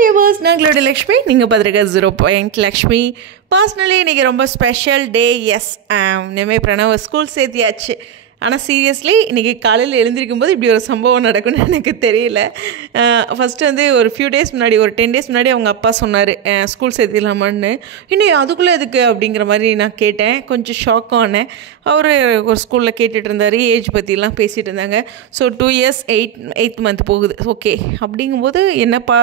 Viewers, நாங்களோட Lakshmi, நீங்கள் பார்த்துருக்க 0 Lakshmi. Personally இன்றைக்கி ரொம்ப ஸ்பெஷல் டே. எஸ், இனிமேல் பிரணவ ஸ்கூல் சேர்த்தியாச்சு. ஆனால் சீரியஸ்லி இன்றைக்கி காலையில் எழுந்திருக்கும் போது இப்படி ஒரு சம்பவம் நடக்கும்னு எனக்கு தெரியல. ஃபஸ்ட்டு வந்து ஒரு ஃபியூ டேஸ் முன்னாடி, ஒரு 10 days முன்னாடி அவங்க அப்பா சொன்னார் ஸ்கூல் சேர்த்திடலாமான்னு. இன்னும் அதுக்குள்ளே எதுக்கு அப்படிங்கிற மாதிரி நான் கேட்டேன். கொஞ்சம் ஷாக் ஆனேன். அவர் ஒரு ஸ்கூலில் கேட்டுட்டு இருந்தார், ஏஜ் பற்றிலாம் பேசிகிட்டு இருந்தாங்க. ஸோ 2 years 8th month போகுது. ஓகே, அப்படிங்கும்போது என்னப்பா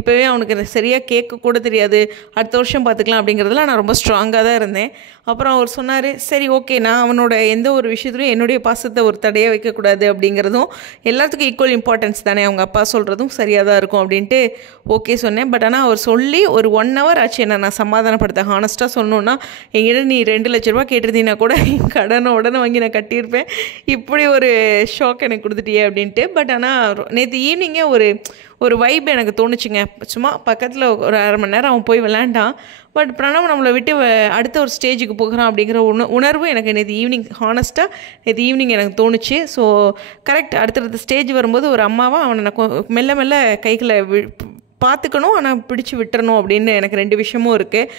இப்போவே அவனுக்கு சரியாக கேட்க கூட தெரியாது, அடுத்த வருஷம் பார்த்துக்கலாம் அப்படிங்கிறதுல நான் ரொம்ப ஸ்ட்ராங்காக தான் இருந்தேன். அப்புறம் அவர் சொன்னார், சரி ஓகே, நான் அவனோட எந்த ஒரு விஷயத்துலையும் என்னுடைய பாசத்தை ஒரு தடையாக வைக்கக்கூடாது அப்படிங்கிறதும் எல்லாத்துக்கும் ஈக்குவல் இம்பார்ட்டன்ஸ் தானே, அவங்க அப்பா சொல்கிறதும் சரியாக தான் இருக்கும் அப்படின்ட்டு ஓகே சொன்னேன். பட் ஆனால் அவர் சொல்லி ஒரு 1 hour ஆச்சு என்ன நான் சமாதானப்படுத்த. ஹானஸ்ட்டாக சொல்லணுன்னா, எங்கிட்ட நீ 2 லட்ச ரூபா கேட்டிருந்தீங்கன்னா கூட கடனை உடனே வாங்கி நான் கட்டியிருப்பேன். இப்படி ஒரு ஷாக் எனக்கு கொடுத்துட்டியே அப்படின்ட்டு. பட் ஆனால் நேற்று ஈவினிங்கே ஒரு வைப் எனக்கு தோணுச்சுங்க. சும்மா பக்கத்தில் ஒரு 1/2 மணி நேரம் அவன் போய் விளையாண்டான். பட் பிரணவ் நம்மளை விட்டு அடுத்த ஒரு ஸ்டேஜுக்கு போகிறான் அப்படிங்கிற உணர்வு எனக்கு நேற்று ஈவினிங், ஹானஸ்ட்டாக நேற்று ஈவினிங் எனக்கு தோணுச்சு. ஸோ கரெக்ட், அடுத்தடுத்த ஸ்டேஜ் வரும்போது ஒரு அம்மாவாக அவனை நான் மெல்ல மெல்ல கைகளை பார்த்துக்கணும், ஆனால் பிடிச்சி விட்டுறணும் அப்படின்னு எனக்கு 2 விஷயமும் இருக்குது.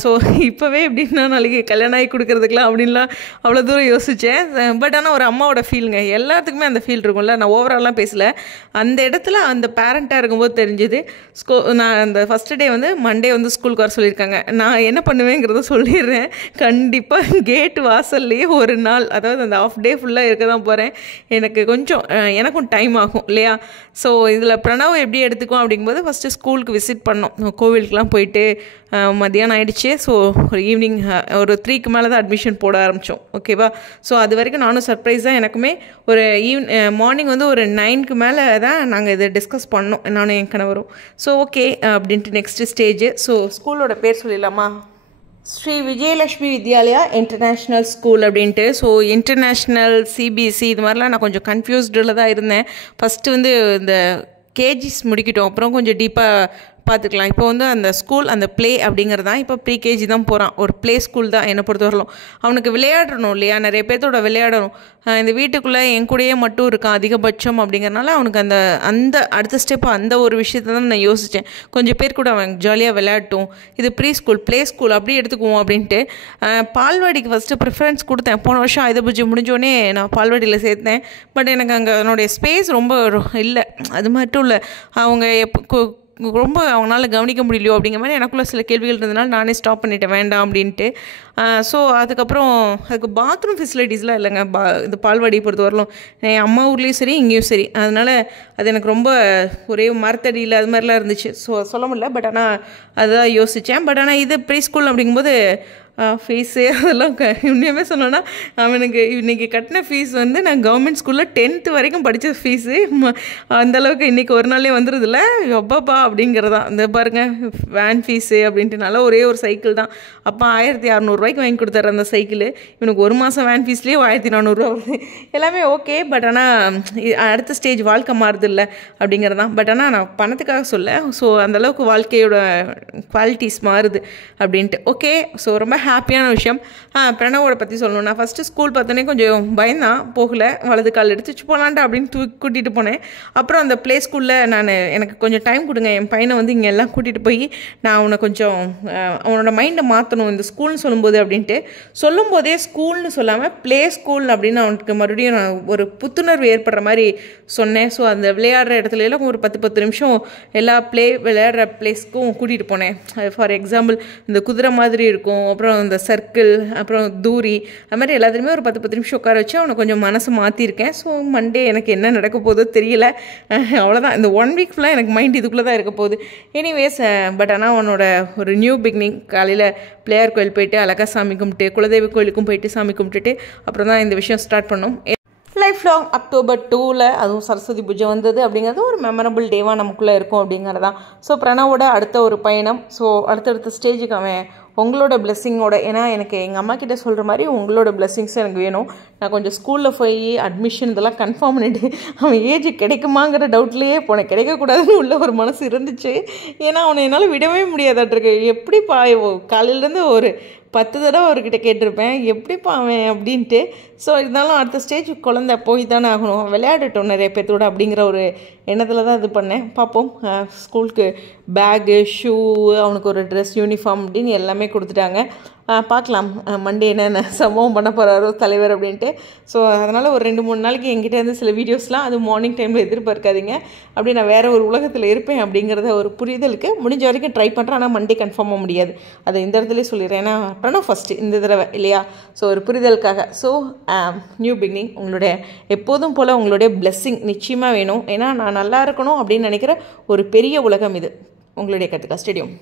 ஸோ இப்போவே எப்படின்னா நாளைக்கு கல்யாணம் ஆகி கொடுக்குறதுக்கெலாம் அப்படின்லாம் அவ்வளோ தூரம் யோசித்தேன். பட் ஆனால் ஒரு அம்மாவோட ஃபீலுங்க, எல்லாத்துக்குமே அந்த ஃபீல் இருக்கும்ல. நான் ஓவராலாம் பேசலை, அந்த இடத்துல அந்த பேரண்ட்டாக இருக்கும்போது தெரிஞ்சுது. நான் அந்த ஃபஸ்ட்டு டே வந்து மண்டே வந்து ஸ்கூலுக்கு வர சொல்லியிருக்காங்க. நான் என்ன பண்ணுவேங்கிறத சொல்லிடுறேன். கண்டிப்பாக கேட் வாசல்லையே ஒரு நாள், அதாவது அந்த ஆஃப் டே ஃபுல்லாக இருக்க தான் போகிறேன். எனக்கு கொஞ்சம் எனக்கும் டைம் ஆகும் இல்லையா. ஸோ இதில் பிரணவ் எப்படி எடுத்துக்கும் அப்படிங்கும்போது ஃபஸ்ட்டு ஸ்கூலுக்கு விசிட் பண்ணோம். கோவிலுக்கெலாம் போயிட்டு மத்தியானம் ஆகிடுச்சு. ஸோ ஒரு ஈவினிங் ஒரு 3க்கு மேலே தான் அட்மிஷன் போட ஆரம்பித்தோம். ஓகேவா. ஸோ அது வரைக்கும் நானும் சர்ப்ரைஸ் தான். எனக்குமே ஒரு மார்னிங் வந்து ஒரு 9க்கு மேலே தான் நாங்கள் இதை டிஸ்கஸ் பண்ணோம், நானும் என் கணவரும். ஸோ ஓகே அப்படின்ட்டு நெக்ஸ்ட்டு ஸ்டேஜ். ஸோ ஸ்கூலோட பேர் சொல்லிடலாமா, ஸ்ரீ விஜயலக்ஷ்மி வித்யாலயா இன்டர்நேஷ்னல் ஸ்கூல் அப்படின்ட்டு. ஸோ இன்டர்நேஷ்னல், சிபிஎஸ்சி இது மாதிரிலாம் நான் கொஞ்சம் கன்ஃபியூஸ்டில் தான் இருந்தேன். ஃபஸ்ட்டு வந்து இந்த கேஜிஸ் முடிக்கிட்டோம், அப்புறம் கொஞ்சம் டீப்பாக பார்த்துக்கலாம். இப்போ வந்து அந்த ஸ்கூல், அந்த ப்ளே அப்படிங்கிறது தான். இப்போ ப்ரீகேஜி தான் போகிறான், ஒரு ப்ளே ஸ்கூல் தான் என்னை பொறுத்த வரலாம். அவனுக்கு விளையாடணும் இல்லையா, நிறைய பேர்த்தோட விளையாடணும். இந்த வீட்டுக்குள்ளே என் கூடயே மட்டும் இருக்கான் அதிகபட்சம் அப்படிங்கிறனால அவனுக்கு அந்த அடுத்த ஸ்டெப்பு அந்த ஒரு விஷயத்தை தான் நான் யோசித்தேன். கொஞ்சம் பேர் கூட அவன் ஜாலியாக விளையாட்டும், இது ப்ரீ ஸ்கூல் ப்ளே ஸ்கூல் அப்படி எடுத்துக்குவோம் அப்படின்ட்டு பால்வாடிக்கு ஃபஸ்ட்டு ப்ரிஃபரன்ஸ் கொடுத்தேன். போன வருஷம் ஆயுத பூஜை முடிஞ்சோடனே நான் பால்வாடியில் சேர்த்தேன். பட் எனக்கு அங்கே என்னுடைய ஸ்பேஸ் ரொம்ப இல்லை. அது மட்டும் இல்லை, அவங்க ரொம்ப அவங்களால கவனிக்க முடியலையோ அப்படிங்கிற மாதிரி எனக்குள்ளே சில கேள்விகள் இருந்ததுனால நானே ஸ்டாப் பண்ணிட்டேன், வேண்டாம் அப்படின்ட்டு. ஸோ அதுக்கப்புறம் அதுக்கு பாத்ரூம் ஃபெசிலிட்டிஸ்லாம் இல்லைங்க இது பால்வாடி பொறுத்த வரலும். என் அம்மா ஊர்லேயும் சரி இங்கேயும் சரி. அதனால் அது எனக்கு ரொம்ப ஒரே மரத்தடியில் அது மாதிரிலாம் இருந்துச்சு. ஸோ சொல்ல முடியல. பட் ஆனால் அதுதான் யோசித்தேன். பட் ஆனால் இது ப்ரீ ஸ்கூல் அப்படிங்கும்போது ஃபீஸு அதெல்லாம் உண்மையுமே சொன்னோன்னா, அவனுக்கு இன்றைக்கி கட்டின ஃபீஸ் வந்து நான் கவர்மெண்ட் ஸ்கூலில் 10th வரைக்கும் படித்த ஃபீஸு அந்தளவுக்கு இன்றைக்கி ஒரு நாளே வந்துடுதில்ல, எப்பாப்பா அப்படிங்கிறதான். இந்த பாருங்கள், வேன் ஃபீஸு அப்படின்ட்டுனால ஒரே ஒரு சைக்கிள் தான். அப்போ 1600 வாங்கி கொடுத்தாரு அந்த சைக்கிள். இவனுக்கு ஒரு மாதம் வேன் ஃபீஸ்லேயே 1400 வருது. எல்லாமே ஓகே. பட் ஆனால் அடுத்த ஸ்டேஜ் வாழ்க்கை மாறுது இல்லை அப்படிங்கிறதான். பட் ஆனால் நான் பணத்துக்காக சொல்ல. ஸோ அந்தளவுக்கு வாழ்க்கையோட குவாலிட்டிஸ் மாறுது அப்படின்ட்டு. ஓகே, ஸோ ரொம்ப ஹாப்பியான விஷயம். பிரணவோட பற்றி சொல்லணும். நான் ஃபஸ்ட்டு ஸ்கூல் பார்த்தோன்னே கொஞ்சம் பயந்தான், போகலை, வலது கால் எடுத்து போகலான்டா அப்படின்னு கூட்டிகிட்டு போனேன். அப்புறம் அந்த ப்ளே ஸ்கூலில் எனக்கு கொஞ்சம் டைம் கொடுங்க, என் பையனை வந்து இங்கே எல்லாம் கூட்டிகிட்டு போய் நான் அவனை கொஞ்சம் அவனோட மைண்டை மாற்றணும் இந்த ஸ்கூல்னு சொல்லும்போது அப்படின்ட்டு. சொல்லும்போதே ஸ்கூல்னு சொல்லாமல் ப்ளே ஸ்கூல் அப்படின்னு அவனுக்கு மறுபடியும் நான் ஒரு புத்துணர்வு ஏற்படுற மாதிரி சொன்னேன். ஸோ அந்த விளையாடுற இடத்துல எல்லாம் ஒரு 10 நிமிஷம் எல்லா விளையாடுற ப்ளேஸ்க்கும் கூட்டிகிட்டு போனேன். ஃபார் எக்ஸாம்பிள் இந்த குதிரை மாதிரி இருக்கும், அப்புறம் இந்த சர்க்கிள், அப்புறம் தூரி, அது மாதிரி எல்லாத்துலேயுமே ஒரு 10 நிமிஷம் உட்கார வச்சு அவனை கொஞ்சம் மனசு மாற்றிருக்கேன். ஸோ மண்டே எனக்கு என்ன நடக்க போதோ தெரியல. அவ்வளோதான், இந்த 1 week ஃபுல்லாக எனக்கு மைண்ட் இதுக்குள்ளே தான் இருக்க போகுது. எனிவேஸ், பட் ஆனால் அவனோட ஒரு நியூ பிகினிங். காலையில் பிள்ளையார் கோயில் போயிட்டு அழகாக சாமி கும்பிட்டு, குலதெய்வ கோயிலுக்கும் போயிட்டு சாமி கும்பிட்டுட்டு அப்புறம் தான் இந்த விஷயம் ஸ்டார்ட் பண்ணோம். லைஃப் லாங் October 2 அதுவும் சரஸ்வதி பூஜை வந்தது அப்படிங்கிறது ஒரு மெமரபிள் டேவாக நமக்குள்ளே இருக்கும் அப்படிங்கிறதான். ஸோ பிரணவோட அடுத்த ஒரு பயணம். ஸோ அடுத்தடுத்த ஸ்டேஜுக்கு அவன் உங்களோட பிளெஸ்ஸிங்கோட, ஏன்னா எனக்கு எங்கள் அம்மா கிட்டே சொல்கிற மாதிரி உங்களோட பிளெஸ்ஸிங்ஸ் எனக்கு வேணும். நான் கொஞ்சம் ஸ்கூலில் போய் அட்மிஷன் இதெல்லாம் கன்ஃபார்ம் பண்ணிவிட்டு அவன் ஏஜ் கிடைக்குமாங்கிற டவுட்லேயே போனேன். கிடைக்கக்கூடாதுன்னு உள்ள ஒரு மனசு இருந்துச்சு. ஏன்னா அவனை என்னால் விடவே முடியாதாட்டிருக்கு. எப்படிப்பா காலையிலேருந்து ஒரு 10 தடவை அவர்கிட்ட கேட்டிருப்பேன் எப்படிப்பா அவன் அப்படின்ட்டு. ஸோ இருந்தாலும் அடுத்த ஸ்டேஜ் குழந்தை போய் தானே ஆகணும், விளையாடட்டும் நிறைய பேர்த்தோட அப்படிங்கிற ஒரு எண்ணத்தில் தான் இது பண்ணேன். பார்ப்போம். ஸ்கூலுக்கு பேகு, ஷூ, அவனுக்கு ஒரு ட்ரெஸ், யூனிஃபார்ம் அப்படின்னு எல்லாமே கொடுத்துட்டாங்க. பார்க்கலாம் மண்டே என்னென்ன சம்பவம் பண்ண போகிறாரோ தலைவர் அப்படின்ட்டு. ஸோ அதனால் ஒரு 2-3 நாளைக்கு என்கிட்ட இருந்து சில வீடியோஸ்லாம் அது மார்னிங் டைமில் எதிர்பார்க்காதீங்க. அப்படி நான் வேறு ஒரு உலகத்தில் இருப்பேன் அப்படிங்கிறத ஒரு புரிதலுக்கு முடிஞ்ச வரைக்கும் ட்ரை பண்ணுறேன். ஆனால் மண்டே கன்ஃபார்மாக முடியாது, அதை இந்த இடத்துல சொல்லிடுறேன். ஏன்னா பிரணவ் ஃபஸ்ட்டு இந்த தடவை இல்லையா. ஸோ ஒரு புரிதலுக்காக. So new beginning. உங்களுடைய எப்போதும் போல் உங்களுடைய பிளெஸ்ஸிங் நிச்சயமாக வேணும். ஏன்னா நான் நல்லா இருக்கணும் அப்படின்னு நினைக்கிற ஒரு பெரிய உலகம் இது. உங்களுடைய கருத்துக்கா ஸ்டேடியம்.